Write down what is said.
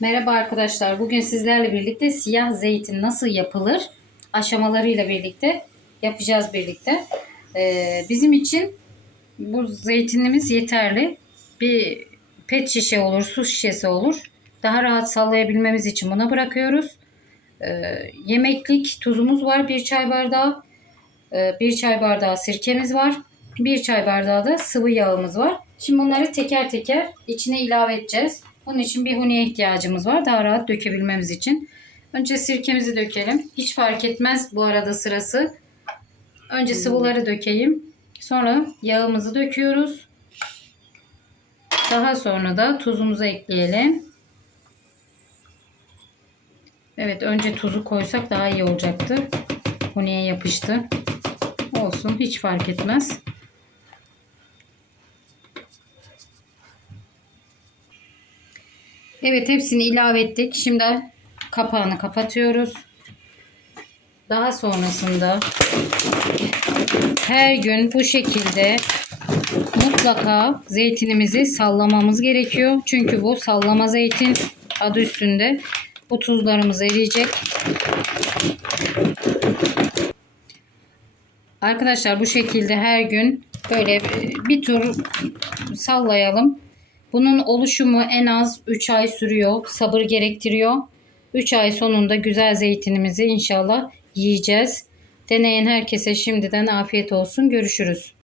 Merhaba arkadaşlar. Bugün sizlerle birlikte siyah zeytin nasıl yapılır aşamalarıyla birlikte yapacağız birlikte. Ee, bizim için bu zeytinimiz yeterli. Bir pet şişe olur, su şişesi olur. Daha rahat sallayabilmemiz için buna bırakıyoruz. Ee, yemeklik tuzumuz var bir çay bardağı. Ee, bir çay bardağı sirkemiz var. Bir çay bardağı da sıvı yağımız var. Şimdi bunları teker teker içine ilave edeceğiz. Bunun için bir huniye ihtiyacımız var. Daha rahat dökebilmemiz için. Önce sirkemizi dökelim. Hiç fark etmez bu arada sırası. Önce sıvıları dökeyim. Sonra yağımızı döküyoruz. Daha sonra da tuzumuzu ekleyelim. Evet önce tuzu koysak daha iyi olacaktı. Huniye yapıştı. Olsun hiç fark etmez. Evet hepsini ilave ettik. Şimdi kapağını kapatıyoruz. Daha sonrasında her gün bu şekilde mutlaka zeytinimizi sallamamız gerekiyor. Çünkü bu sallama zeytin adı üstünde. Bu tuzlarımız eriyecek. Arkadaşlar bu şekilde her gün böyle bir tur sallayalım. Bunun oluşumu en az 3 ay sürüyor. Sabır gerektiriyor. 3 ay sonunda güzel zeytinimizi inşallah yiyeceğiz. Deneyen herkese şimdiden afiyet olsun. Görüşürüz.